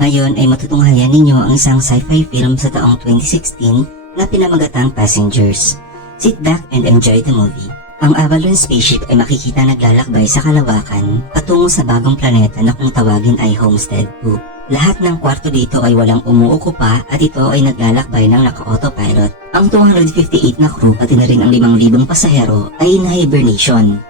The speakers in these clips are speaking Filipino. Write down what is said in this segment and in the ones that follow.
Ngayon ay matutunghayan ninyo ang isang sci-fi film sa taong 2016 na pinamagatang Passengers. Sit back and enjoy the movie. Ang Avalon spaceship ay makikita naglalakbay sa kalawakan patungo sa bagong planeta na kung tawagin ay Homestead 2. Lahat ng kwarto dito ay walang umuukupa at ito ay naglalakbay ng naka-autopilot. Ang 258 na crew pati na rin ang 5,000 pasahero ay in hibernation.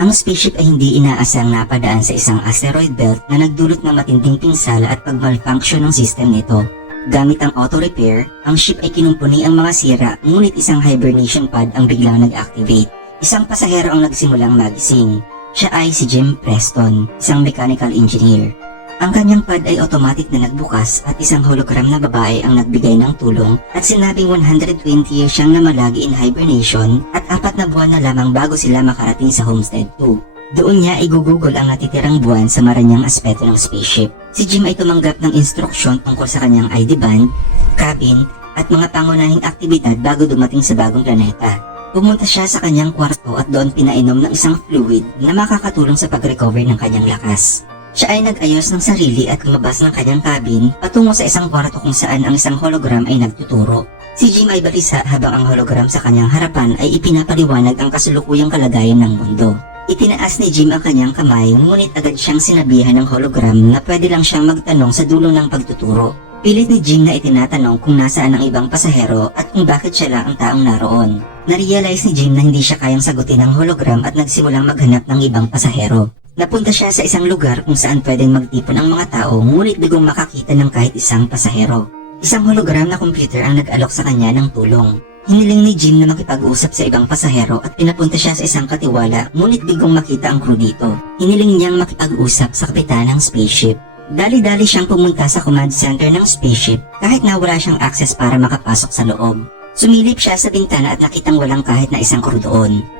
Ang spaceship ay hindi inaasang napadaan sa isang asteroid belt na nagdulot ng matinding pinsala at pag-malfunction ng system nito. Gamit ang auto-repair, ang ship ay kinumpuni ang mga sira ngunit isang hibernation pod ang biglang nag-activate. Isang pasahero ang nagsimulang magising. Siya ay si Jim Preston, isang mechanical engineer. Ang kanyang pad ay automatic na nagbukas at isang hologram na babae ang nagbigay ng tulong at sinabing 120 years siyang namalagi in hibernation at apat na buwan na lamang bago sila makarating sa Homestead 2. Doon niya igugugol ang natitirang buwan sa maranyang aspeto ng spaceship. Si Jim ay tumanggap ng instruksyon tungkol sa kanyang ID band, cabin, at mga pangunahing aktibidad bago dumating sa bagong planeta. Pumunta siya sa kanyang kwarto at doon pinainom ng isang fluid na makakatulong sa pag-recover ng kanyang lakas. Siya ay nag-ayos ng sarili at lumabas ng kanyang cabin patungo sa isang kwarto kung saan ang isang hologram ay nagtuturo. Si Jim ay balisa habang ang hologram sa kanyang harapan ay ipinapaliwanag ang kasulukuyang kalagayan ng mundo. Itinaas ni Jim ang kanyang kamay ngunit agad siyang sinabihan ng hologram na pwede lang siyang magtanong sa dulo ng pagtuturo. Pilit ni Jim na itinatanong kung nasaan ang ibang pasahero at kung bakit siya lang ang taong naroon. Narealize ni Jim na hindi siya kayang sagutin ng hologram at nagsimulang maghanap ng ibang pasahero. Napunta siya sa isang lugar kung saan pwedeng magtipon ang mga tao ngunit bigong makakita ng kahit isang pasahero. Isang hologram na computer ang nag-alok sa kanya ng tulong. Hiniling ni Jim na makipag-usap sa ibang pasahero at pinapunta siya sa isang katiwala ngunit bigong makita ang crew dito. Hiniling niyang makipag-usap sa kapitan ng spaceship. Dali-dali siyang pumunta sa command center ng spaceship kahit na wala siyang access para makapasok sa loob. Sumilip siya sa bintana at nakitang walang kahit na isang crew.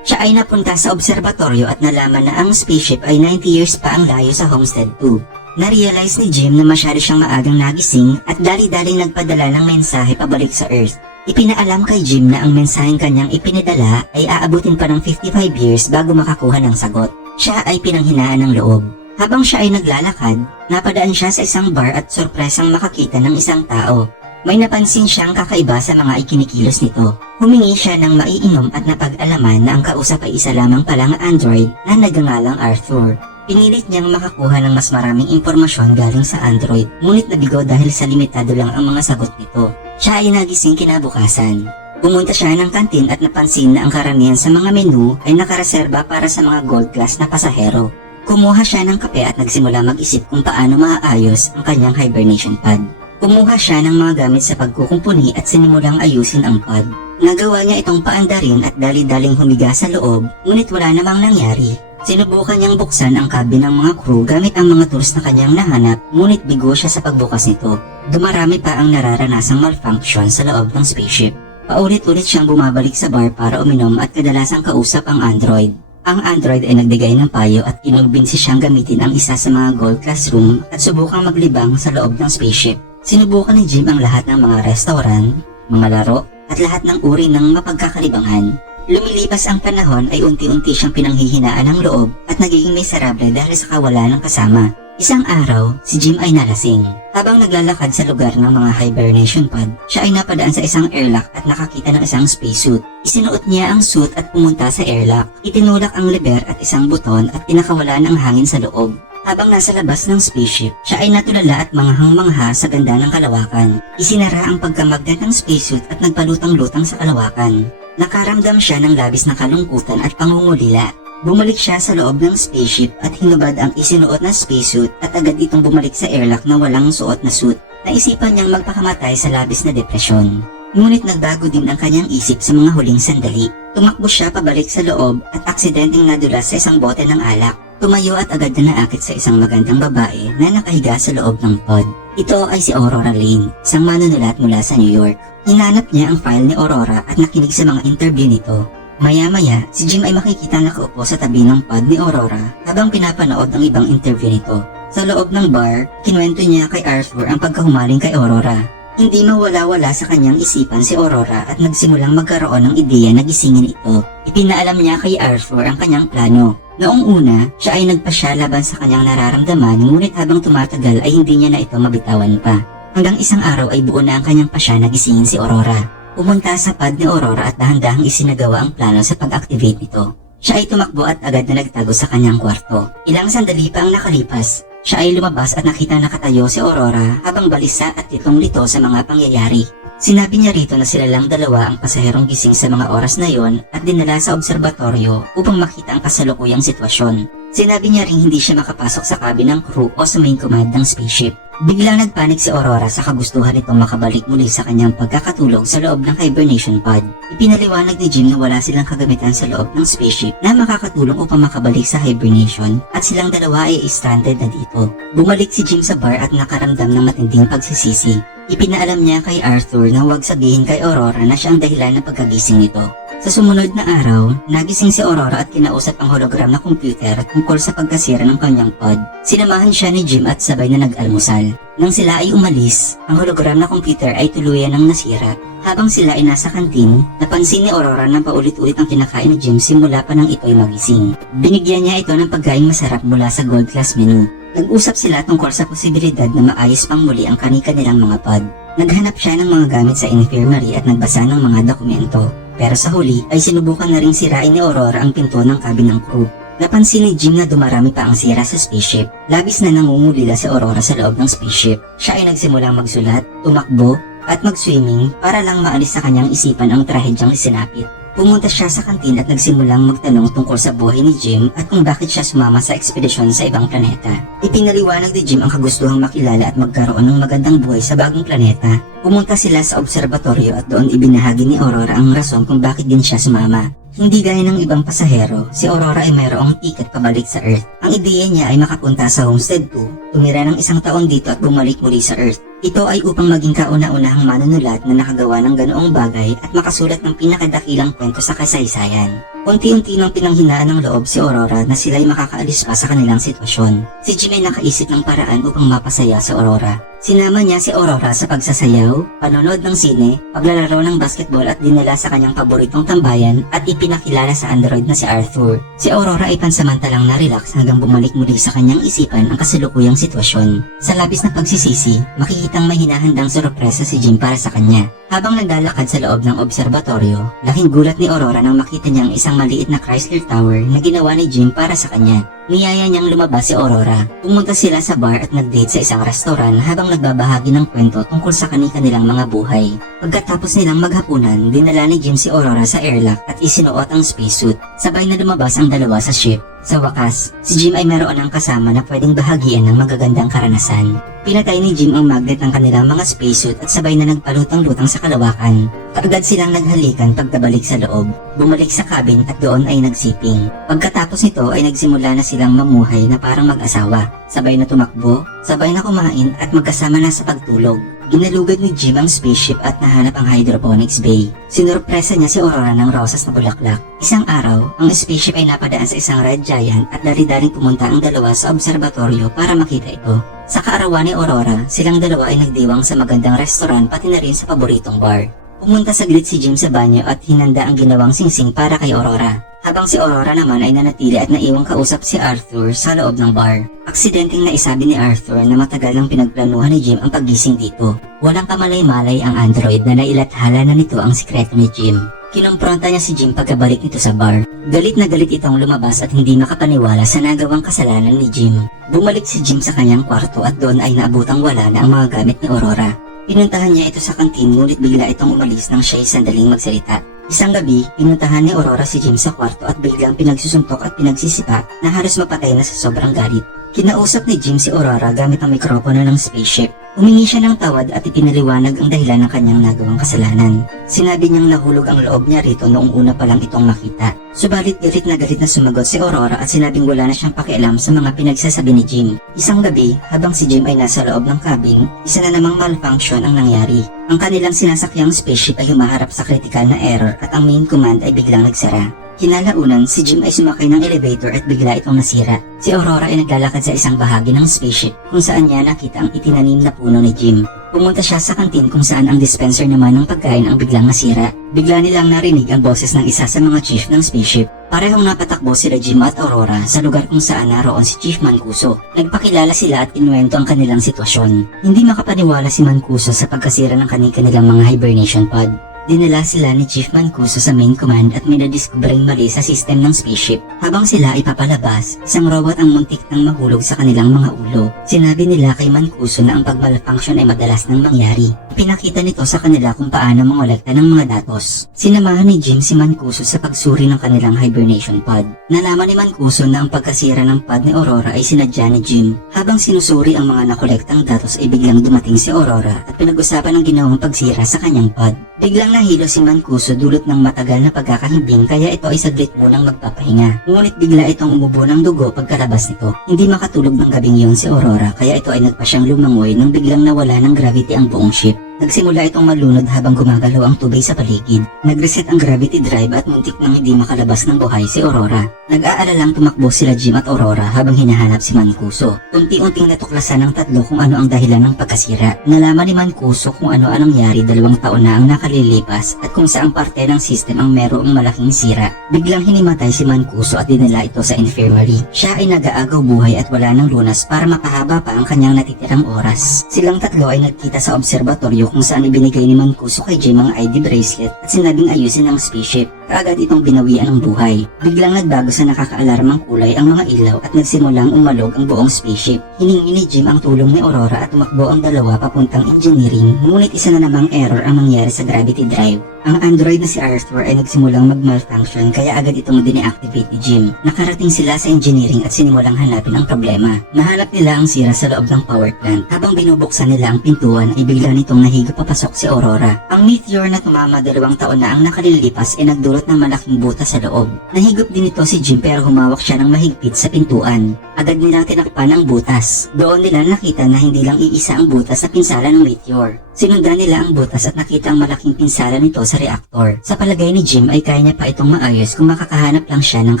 Siya ay napunta sa obserbatoryo at nalaman na ang spaceship ay 90 years pa ang layo sa Homestead 2. Narealize ni Jim na masyado siyang maagang nagising at dali-daling nagpadala ng mensahe pabalik sa Earth. Ipinaalam kay Jim na ang mensaheng kanyang ipinadala ay aabutin pa ng 55 years bago makakuha ng sagot. Siya ay pinanghinaan ng loob. Habang siya ay naglalakad, napadaan siya sa isang bar at sorpresang makakita ng isang tao. May napansin siyang kakaiba sa mga ikinikilos nito. Humingi siya ng maiinom at napag-alaman na ang kausap ay isa lamang palang android na nagangalang Arthur. Pinilit niyang makakuha ng mas maraming impormasyon galing sa android, ngunit nabigo dahil sa limitado lang ang mga sagot nito. Siya ay nagising kinabukasan. Pumunta siya ng kantin at napansin na ang karamihan sa mga menu ay nakareserba para sa mga gold class na pasahero. Kumuha siya ng kape at nagsimula mag-isip kung paano maaayos ang kanyang hibernation pad. Kumuha siya ng mga gamit sa pagkukumpuni at sinimulang ayusin ang pod. Nagawa niya itong paandarin at dali-daling humiga sa loob, ngunit wala namang nangyari. Sinubukan niyang buksan ang cabin ng mga crew gamit ang mga tools na kanyang nahanap, ngunit bigo siya sa pagbukas nito. Dumarami pa ang nararanasang malfunction sa loob ng spaceship. Paulit-ulit siyang bumabalik sa bar para uminom at kadalasang kausap ang android. Ang android ay nagbigay ng payo at kinumbinsi siyang gamitin ang isa sa mga gold class room at subukang maglibang sa loob ng spaceship. Sinubukan ni Jim ang lahat ng mga restaurant, mga laro, at lahat ng uri ng mapagkakalibangan. Lumilipas ang panahon ay unti-unti siyang pinanghihinaan ng loob at nagiging miserable dahil sa kawalan ng kasama. Isang araw, si Jim ay nalasing. Habang naglalakad sa lugar ng mga hibernation pod, siya ay napadaan sa isang airlock at nakakita ng isang spacesuit. Isinuot niya ang suit at pumunta sa airlock. Itinulak ang lever at isang buton at pinakawalan ang hangin sa loob. Habang nasa labas ng spaceship, siya ay natulala at manghang-mangha sa ganda ng kalawakan. Isinara ang pagkamagnet ng spacesuit at nagpalutang-lutang sa kalawakan. Nakaramdam siya ng labis na kalungkutan at pangungulila. Bumalik siya sa loob ng spaceship at hinubad ang isinuot na spacesuit at agad itong bumalik sa airlock na walang suot na suit. Naisipan niyang magpakamatay sa labis na depresyon. Ngunit nagbago din ang kanyang isip sa mga huling sandali. Tumakbo siya pabalik sa loob at aksidenteng nadulas sa isang bote ng alak. Tumayo at agad na naakit sa isang magandang babae na nakahiga sa loob ng pod. Ito ay si Aurora Lane, isang manunulat mula sa New York. Hinanap niya ang file ni Aurora at nakinig sa mga interview nito. Maya-maya, si Jim ay makikita nakaupo sa tabi ng pod ni Aurora habang pinapanood ang ibang interview nito. Sa loob ng bar, kinuwento niya kay Arthur ang pagkahumaling kay Aurora. Hindi mawala-wala sa kanyang isipan si Aurora at nagsimulang magkaroon ng ideya na gisingin ito. Ipinaalam niya kay Arthur ang kanyang plano. Noong una, siya ay nagpasya laban sa kanyang nararamdaman ngunit habang tumatagal ay hindi niya na ito mabitawan pa. Hanggang isang araw ay buo na ang kanyang pasya na gisingin si Aurora. Pumunta sa pad ni Aurora at dahan-dahang isinagawa ang plano sa pag-activate nito. Siya ay tumakbo at agad na nagtago sa kanyang kwarto. Ilang sandali pa ang nakalipas, siya ay lumabas at nakita nakatayo si Aurora habang balisa at litong lito sa mga pangyayari. Sinabi niya rito na sila lang dalawa ang pasaherong gising sa mga oras na yon at dinala sa obserbatoryo upang makita ang kasalukuyang sitwasyon. Sinabi niya ring hindi siya makapasok sa cabin ng crew o sa main command ng spaceship. Biglang nagpanik si Aurora sa kagustuhan nitong makabalik muli sa kanyang pagkakatulog sa loob ng hibernation pod. Ipinaliwanag ni Jim na wala silang kagamitan sa loob ng spaceship na makakatulong upang makabalik sa hibernation at silang dalawa ay stranded na dito. Bumalik si Jim sa bar at nakaramdam ng matinding pagsisisi. Ipinaalam niya kay Arthur na huwag sabihin kay Aurora na siya ang dahilan ng pagkagising nito. Sa sumunod na araw, nagising si Aurora at kinausap ang hologram na computer tungkol sa pagkasira ng kanyang pod. Sinamahan siya ni Jim at sabay na nag-almusal. Nang sila ay umalis, ang hologram na computer ay tuluyan ng nasira. Habang sila ay nasa kantin, napansin ni Aurora na paulit-ulit ang kinakain ni Jim simula pa nang ito'y magising. Binigyan niya ito ng pagkain masarap mula sa gold class menu. Nag-usap sila tungkol sa posibilidad na maayos pang muli ang kanika nilang mga pod. Naghanap siya ng mga gamit sa infirmary at nagbasa ng mga dokumento. Pero sa huli ay sinubukan na ring sirain ni Aurora ang pinto ng cabin ng crew. Napansin ni Jim na dumarami pa ang sira sa spaceship. Labis na nangungulila si Aurora sa loob ng spaceship. Siya ay nagsimulang magsulat, tumakbo, at mag-swimming para lang maalis sa kanyang isipan ang trahedyang isinapit. Pumunta siya sa kantin at nagsimulang magtanong tungkol sa buhay ni Jim at kung bakit siya sumama sa ekspedisyon sa ibang planeta. Ipinaliwanag ni Jim ang kagustuhang makilala at magkaroon ng magandang buhay sa bagong planeta. Pumunta sila sa obserbatoryo at doon ibinahagi ni Aurora ang rason kung bakit din siya sumama. Hindi gaya ng ibang pasahero, si Aurora ay mayroong ticket pabalik sa Earth. Ang ideya niya ay makapunta sa Homestead 2, tumira ng isang taon dito at bumalik muli sa Earth. Ito ay upang maging kauna-unahang manunulat na nakagawa ng ganoong bagay at makasulat ng pinakadakilang kwento sa kasaysayan. Unti-unti nang pinanghinaan ng loob si Aurora na sila'y makakaalis pa sa kanilang sitwasyon. Si Jim ay nakaisip ng paraan upang mapasaya si Aurora. Sinama niya si Aurora sa pagsasayaw, panonood ng sine, paglalaro ng basketball at dinala sa kanyang paboritong tambayan at ipinakilala sa android na si Arthur. Si Aurora ay pansamantalang na-relax hanggang bumalik muli sa kanyang isipan ang kasalukuyang sitwasyon. Sa labis na pagsisisi, makikitang may hinahandang sorpresa si Jim para sa kanya. Habang naglalakad sa loob ng obserbatoryo, laking gulat ni Aurora nang makita niya ang isang maliit na Chrysler Tower na ginawa ni Jim para sa kanya. Niyaya niyang lumabas si Aurora. Pumunta sila sa bar at nag-date sa isang restoran habang nagbabahagi ng kwento tungkol sa kani-kanilang mga buhay. Pagkatapos nilang maghapunan, dinala ni Jim si Aurora sa airlock at isinuot ang spacesuit. Sabay na lumabas ang dalawa sa ship. Sa wakas, si Jim ay meron ng kasama na pwedeng bahagian ng magagandang karanasan. Pinatay ni Jim ang magnet ng kanilang mga spacesuit at sabay na nagpalutang-lutang sa kalawakan. Kaagad silang naghalikan pagkabalik sa loob. Bumalik sa cabin at doon ay nagsiping. Pagkatapos nito ay nagsimula na silang mamuhay na parang mag-asawa. Sabay na tumakbo, sabay na kumain at magkasama na sa pagtulog. Ginalugad ni Jim ang spaceship at nahanap ang hydroponics bay. Sinurpresa niya si Aurora ng rosas na bulaklak. Isang araw, ang spaceship ay napadaan sa isang red giant at dari-daring pumunta ang dalawa sa obserbatoryo para makita ito. Sa kaarawan ni Aurora, silang dalawa ay nagdiwang sa magandang restaurant pati na rin sa paboritong bar. Pumunta saglit si Jim sa banyo at hinanda ang ginawang singsing para kay Aurora. Habang si Aurora naman ay nanatili at naiwang kausap si Arthur sa loob ng bar. Aksidenteng naisabi ni Arthur na matagal nang pinagplanuhan ni Jim ang paggising dito. Walang kamalay-malay ang android na nailathala na nito ang sikreto ni Jim. Kinumpronta niya si Jim pagkabalik nito sa bar. Galit na galit itong lumabas at hindi makapaniwala sa nagawang kasalanan ni Jim. Bumalik si Jim sa kanyang kwarto at doon ay naabutang wala na ang mga gamit ni Aurora. Pinuntahan niya ito sa kantin ngunit bigla itong umalis nang siya'y sandaling magsalita. Isang gabi, pinuntahan ni Aurora si Jim sa kwarto at biglang pinagsusuntok at pinagsisipa na halos mapatay na sa sobrang galit. Kinausap ni Jim si Aurora gamit ang mikropono ng spaceship. Humingi siya ng tawad at ipinaliwanag ang dahilan ng kanyang nagawang kasalanan. Sinabi niyang nahulog ang loob niya rito noong una pa lang itong makita. Subalit galit na galit na sumagot si Aurora at sinabing wala na siyang pakialam sa mga pinagsasabi ni Jim. Isang gabi, habang si Jim ay nasa loob ng cabin, isa na namang malfunction ang nangyari. Ang kanilang sinasakyang spaceship ay humaharap sa critical na error at ang main command ay biglang nagsara. Kinalaunan, si Jim ay sumakay ng elevator at bigla itong nasira. Si Aurora ay naglalakad sa isang bahagi ng spaceship kung saan niya nakita ang itinanim na puno ni Jim. Pumunta siya sa kantin kung saan ang dispenser naman ng pagkain ang biglang nasira. Bigla nilang narinig ang boses ng isa sa mga chief ng spaceship. Parehong napatakbo sila Jim at Aurora sa lugar kung saan naroon si Chief Mancuso. Nagpakilala sila at kinuwento ang kanilang sitwasyon. Hindi makapaniwala si Mancuso sa pagkasira ng kanilang mga hibernation pod. Dinala sila ni Chief Mancuso sa main command at may nadiskubreng mali sa system ng spaceship. Habang sila ay papalabas, isang robot ang muntik nang mahulog sa kanilang mga ulo. Sinabi nila kay Mancuso na ang pag-malfunction ay madalas nang mangyari. Pinakita nito sa kanila kung paano mangolekta ng mga datos. Sinamahan ni Jim si Mancuso sa pagsuri ng kanilang hibernation pod. Nalaman ni Mancuso na ang pagkasira ng pod ni Aurora ay sinadya ni Jim. Habang sinusuri ang mga nakolektang datos ay biglang dumating si Aurora at pinag-usapan ang ginawang pagsira sa kanyang pod. Biglang nahilo si Mancuso dulot ng matagal na pagkakahimbing kaya ito ay saglit munang magpapahinga. Ngunit bigla itong umubo ng dugo pagkalabas nito. Hindi makatulog ng gabing yon si Aurora kaya ito ay nagpa siyang lumangoy nang biglang nawala ng gravity ang buong ship. Nagsimula itong malunod habang gumagalaw ang tubig sa paligid. Nagreset ang gravity drive at muntik nang hindi makalabas ng buhay si Aurora. Nag-aalalang tumakbo sila Jim at Aurora habang hinahanap si Mancuso. Unti-unting natuklasan ng tatlo kung ano ang dahilan ng pagkasira. Nalaman ni Mancuso kung ano ang nangyari dalawang taon na ang nakalilipas at kung saang parte ng system ang merong malaking sira. Biglang hinimatay si Mancuso at dinala ito sa infirmary. Siya ay nag-aagaw buhay at wala ng lunas para mapahaba pa ang kanyang natitirang oras. Silang tatlo ay nagkita sa obserbatoryo kung saan ibinigay ni Mancuso kay Jim ang ID bracelet at sinabing ayusin ang spaceship. Kaagad itong binawian ng buhay. Biglang nagbago sa nakakaalarmang kulay ang mga ilaw at nagsimulang umalog ang buong spaceship. Hiningi ni Jim ang tulong ni Aurora at tumakbo ang dalawa papuntang engineering ngunit isa na namang error ang nangyari sa gravity drive. Ang android na si Arthur ay nagsimulang mag-malfunction kaya agad itong dineactivate ni Jim. Nakarating sila sa engineering at sinimulang hanapin ang problema. Nahanap nila ang sira sa loob ng power plant. Habang binubuksan nila ang pintuan ay bigla nitong nahigop papasok si Aurora. Ang meteor na tumama dalawang taon na ang nakalilipas ay nagdulot ng malaking butas sa loob. Nahigop din ito si Jim pero humawak siya ng mahigpit sa pintuan. Agad nilang tinakpan ang butas. Doon nila nakita na hindi lang iisa ang butas sa pinsala ng meteor. Sinundan nila ang butas at nakita ang malaking pinsala nito sa reaktor. Sa palagay ni Jim ay kaya niya pa itong maayos kung makakahanap lang siya ng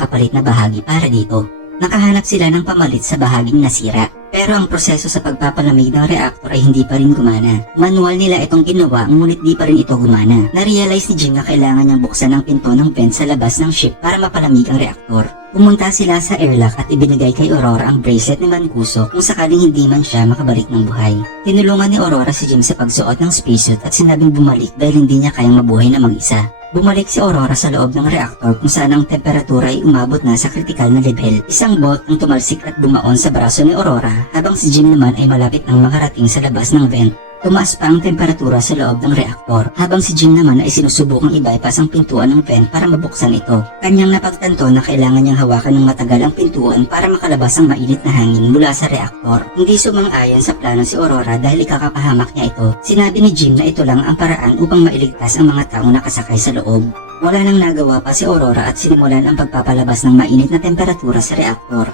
kapalit na bahagi para dito. Nakahanap sila ng pamalit sa bahaging nasira. Pero ang proseso sa pagpapalamig ng reaktor ay hindi pa rin gumana. Manual nila itong ginawa ngunit di pa rin ito gumana. Na-realize ni Jim na kailangan niyang buksan ang pinto ng vent sa labas ng ship para mapalamig ang reaktor. Pumunta sila sa airlock at ibinigay kay Aurora ang bracelet ni Mancuso kung sakaling hindi man siya makabalik ng buhay. Tinulungan ni Aurora si Jim sa pagsuot ng spacesuit at sinabing bumalik dahil hindi niya kayang mabuhay na mag-isa. Bumalik si Aurora sa loob ng reaktor kung saan ang temperatura ay umabot na sa kritikal na level. Isang bolt ang tumalsik at bumaon sa braso ni Aurora habang si Jim naman ay malapit nang makarating sa labas ng vent. Tumaas pa ang temperatura sa loob ng reaktor habang si Jim naman ay sinusubukang i-bypass ang pintuan ng vent para mabuksan ito. Kanyang napagtanto na kailangan niyang hawakan ng matagal ang pintuan para makalabas ang mainit na hangin mula sa reaktor. Hindi sumang-ayon sa plano si Aurora dahil ikakapahamak niya ito. Sinabi ni Jim na ito lang ang paraan upang mailigtas ang mga taong nakasakay sa loob. Wala nang nagawa pa si Aurora at sinimulan ang pagpapalabas ng mainit na temperatura sa reaktor.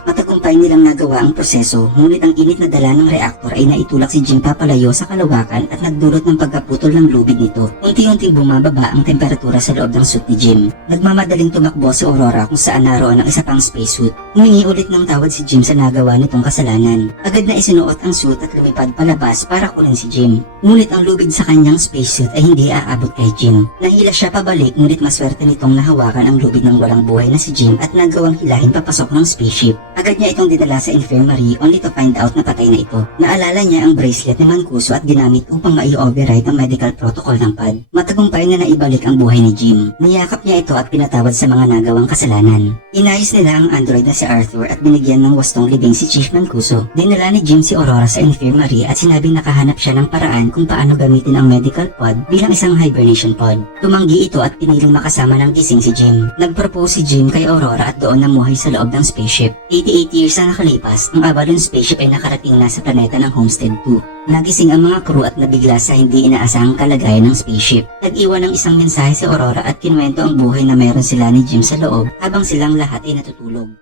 Matagumpay nilang nagawa ang proseso, ngunit ang init na dala ng reaktor ay naitulak si Jim papalayo sa kalawakan at nagdulot ng pagkaputol ng lubid nito. Unti-unting bumababa ang temperatura sa loob ng suit ni Jim. Nagmamadaling tumakbo si Aurora kung saan naroon ang isa pang spacesuit. Humingi ulit ng tawad si Jim sa nagawa nitong kasalanan. Agad na isinuot ang suit at lumipad palabas para kunin si Jim. Ngunit ang lubid sa kanyang spacesuit ay hindi aabot kay Jim. Nahila siya pabalik ngunit maswerte nitong nahawakan ang lubid ng walang buhay na si Jim at nagawang hilahin papasok ng spaceship. Agad niya itong dinala sa infirmary only to find out na patay na ito. Naalala niya ang bracelet ni Mancuso at ginamit upang mai-override ang medical protocol ng PAD. Matagumpay na naibalik ang buhay ni Jim. Niyakap niya ito at pinatawad sa mga nagawang kasalanan. Inayos nila ang android na si Arthur at binigyan ng wastong libing si Chief Mancuso. Dinala ni Jim si Aurora sa infirmary at sinabing nakahanap siya ng paraan kung paano gamitin ang medical pod bilang isang hibernation pod. Tumanggi ito at piniling makasama ng gising si Jim. Nag-propose si Jim kay Aurora at doon namuhay sa loob ng spaceship. 88 years na nakalipas, ang Avalon spaceship ay nakarating na sa planeta ng Homestead 2. Nagising ang mga crew at nabigla sa hindi inaasahang kalagayan ng spaceship. Nag-iwan ng isang mensahe si Aurora at kinuwento ang buhay na meron sila ni Jim sa loob habang silang lahat ay natutulog.